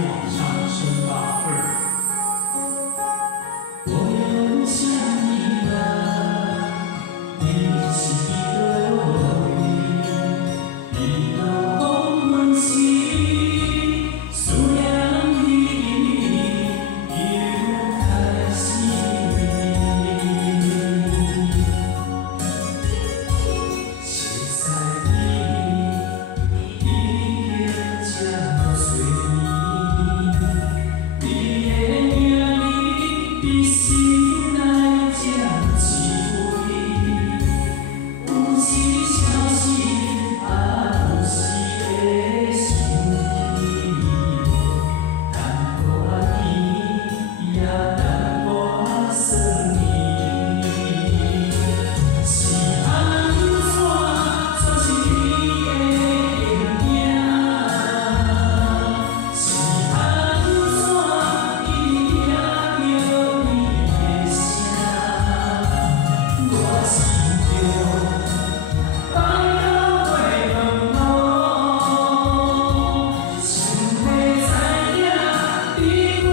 往上升到2。我又想你了，你是我一个红温馨，思念你又开心。现在你已经将随你，你的名你的心来将起位，有时消息有时会想起，等我你也等我算你，是安怎算是你的名？是安怎一直听着你的声？我心中放了袂忘我，想要知影你过了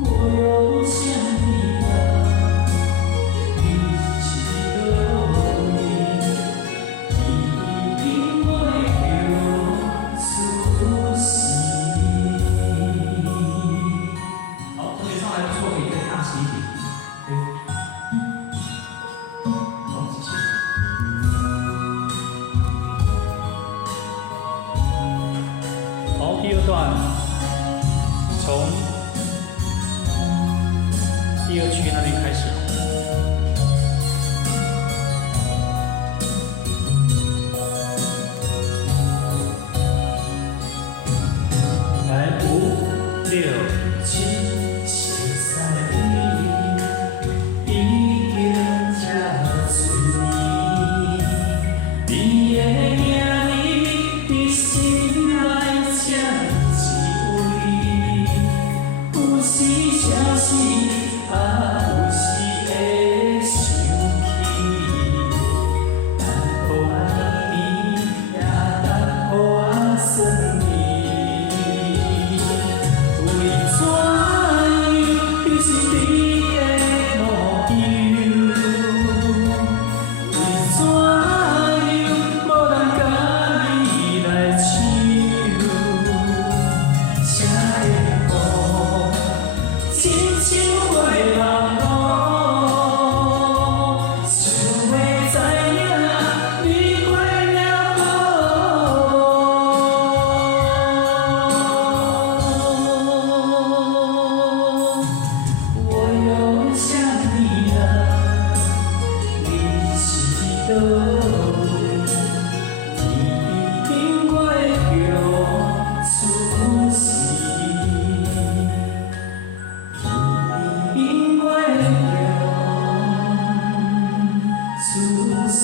我又想你了，你是倒位？你一定袂叫出世。好，同学上来不错，可以再大声一点。对，好，谢谢。好，第2段从第2区那边开始。来，5、6、7。现在你已经将随你，你的名你的心来将起位，有时消息有时会想起，等我你也等我算你。为怎样你是你的模样？为怎样无人甲你来抢？才会予真情会忘我？想要知影你过了无？我又想你了，你是倒位？你一定会叫出世，你一定会叫出世。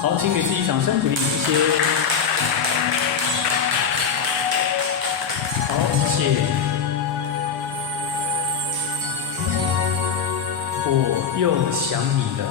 好，请给自己掌声鼓励，谢谢。好，谢谢。我又想你了。